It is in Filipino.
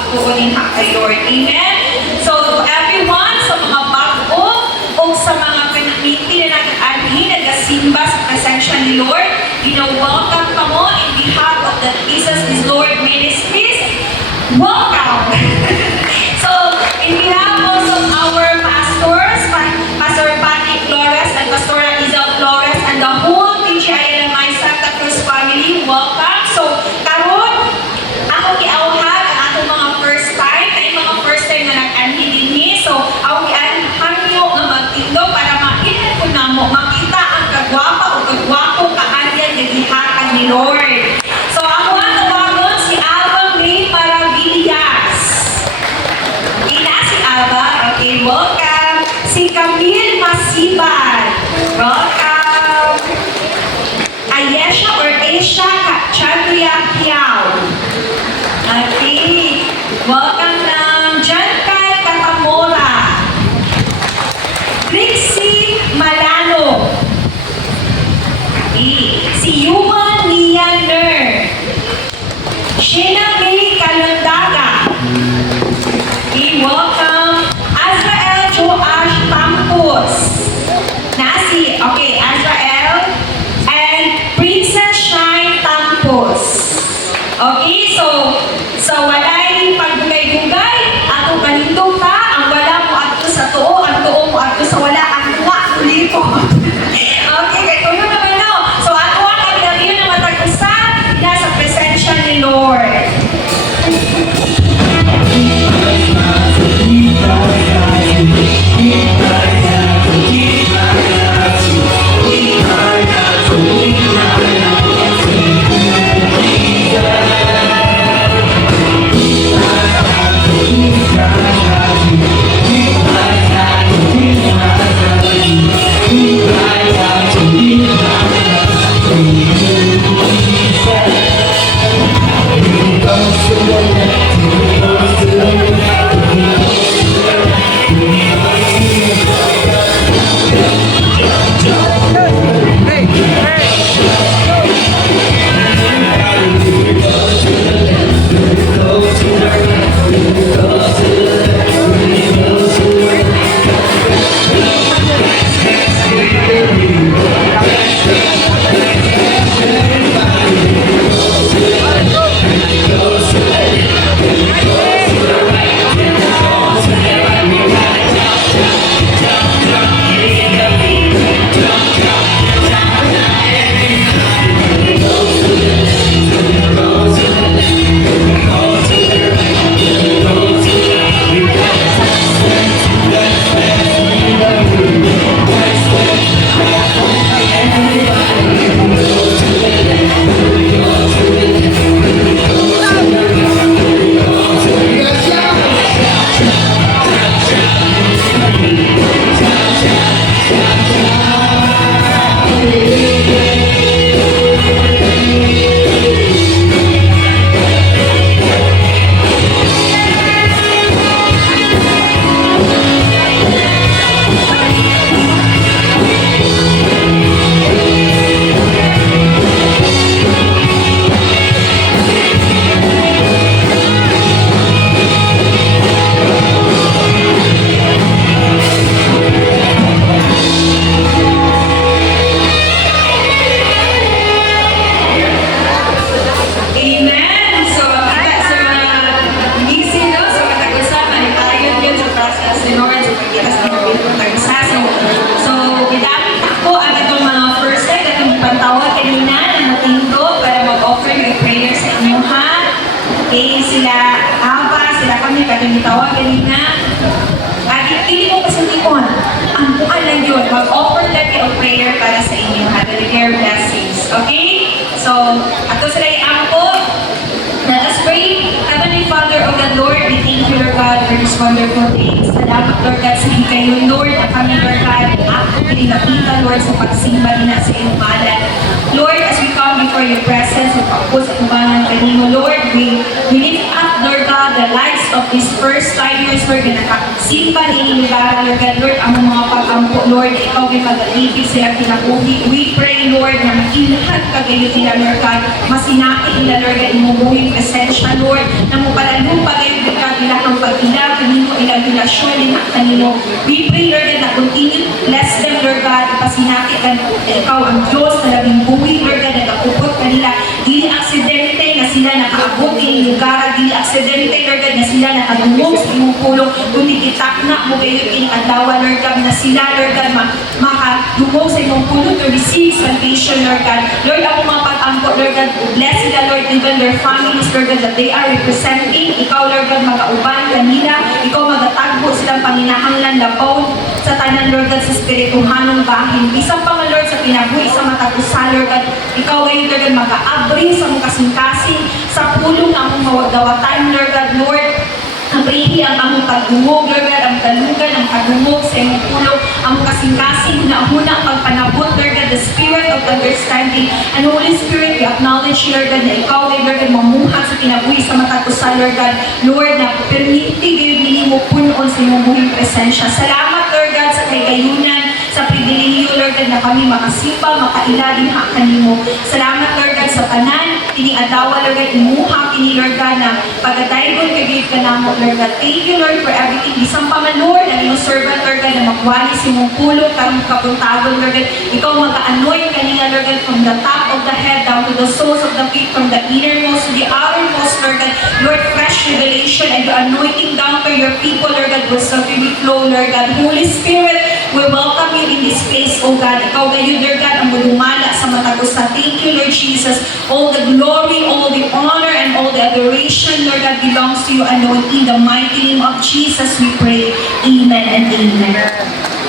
pagtuon din kay Lord. Amen? So, to everyone, sa mga bago o sa mga community na nag-anhi, nag-asimba sa presensya ni Lord, welcome ka mo in behalf of the Jesus is Lord Ministries. Welcome! So, in behalf also of our pastors, Pastor Patrick Flores and Pastor Isel Flores and the whole TGI and my Santa Cruz family, welcome. So, karon ako giawhag ang atong mga first time, kay mga first time na nag-anhi dinhi. So, ako giawhag niyo nga magtindog para makita ko namo, makita ang kagwapa o kagwapo kaanyang nagihatag ni Lord. So, ako ang tawagon si Alba May Maravillas. Ina si Alba, okay, welcome. Si Camille Masiban, welcome. Ayesha or Asia Chandria Kiao. Okay, welcome ng Jankay Katamora. Trixie Malano. Okay, si Yuman Nianer. Sheena May Kalundaga. Okay, welcome. Azrael Joash Campos. Nasi, okay, Azrael and Princess Shine Campos. Okay, so walay pagdugay-dugay, ato kanindong ta, ang wala mo ato sa tuo, ang tuo mo ato sa wala, ang tuwa, tulipo. Okay, kaya tuyo naman no. So ato ang kagawin na matag-usa, nasa presensya ni Lord. Okay, sila Ava, sila kami, kami tawag kanina. At hindi mo pasuntikon. Ang bukan lang yun. Mag-offer lang of prayer para sa inyo. At declare blessings. Okay? So, ato sila i-ampo. Let us pray. Heavenly Father of the Lord, we thank you, Lord God, for this wonderful day. Salamat, Lord God, sa kayo, Lord, at kami, Lord God, ako pinakita, Lord, sa pagsimba nila sa iyong pangalan. Lord, as we come before your presence, sa pagpus at ubangan kanino, Lord, we lift up, Lord God, the lives of these first timers, Lord, na nakasimba ni lugar, Lord God, Lord, ang mga pag-ampo, Lord, ikaw may pag-ibig sila kinabuhi. We pray, Lord, na makilahat kagayo nila, Lord God, masinakit nila, Lord God, imubuhin presensya, Lord, na mo palalupa kayo ilahang pag-ila, kanino ilang relasyon, ilang kanino. We pray, Lord God, na continue to bless them, Lord God, ipasinaki ka na ikaw ang Diyos na labing buwi, Lord God, nagkakupot kanila. Dili aksidente na sila nakaabot in lugar, dili aksidente, Lord God, na sila nakadungog sa imong pulong, kundi itakna mo kayo inadlaw, Lord God, na sila, Lord God, makadungog sa imong pulong to receive salvation, Lord God. Lord, ako mga pag-angkot, Lord God, bless sila, Lord, even their families, Lord God, that they are representing. Ikaw, Lord God, magauban kanila. Ikaw magatagbo silang panginahanglan labaw sa tanan, Lord God, sa spirituhanong bahin. Isang pa nga, Lord, sa kinabuhi sa matagusa, Lord God, ikaw ay, Lord God, mag-aabri sa mong kasing-kasing sa pulong na among mawagdawatan, Lord God, Lord. Ang ihi ang among pagdungog, Lord God, ang dalugan, ang pagdungog sa imong pulong, ang kasing-kasing na-una ang pagpanabot, Lord God, the spirit of understanding. And Holy Spirit, we acknowledge, Lord God, na ikaw ay, Lord God, mamuhat sa kinabuhi sa matatusa, Lord God, Lord, na permiti kayo mo punoon sa imong buhing presensya. Salamat, Lord God, sa kagayunan, sa pribilehiyo, Lord God, na kami makasimba, makailadin ha kanimo. Salamat, Lord God, sa tanan, kining adlaw, Lord God, imuha kini, Lord God, na pagdaygon kagayud ka namo, Lord God. Thank you, Lord, for everything. Isang pa man, Lord, ang imong servant, Lord God, na magwali sa imong pulong, karong kapuntagon, Lord God. Ikaw mag-anoint kanina, Lord God, from the top of the head down to the soles of the feet, from the innermost to the outermost, Lord God. Lord, fresh revelation and your anointing down to your people, Lord God, will certainly flow, Lord God. Holy Spirit, we welcome you in this place, O God. Ikaw gayon, Lord God, ang mulumala sa matagusa. Thank you, Lord Jesus. All the glory, all the honor, and all the adoration, Lord God, belongs to you alone. In the mighty name of Jesus, we pray. Amen and amen.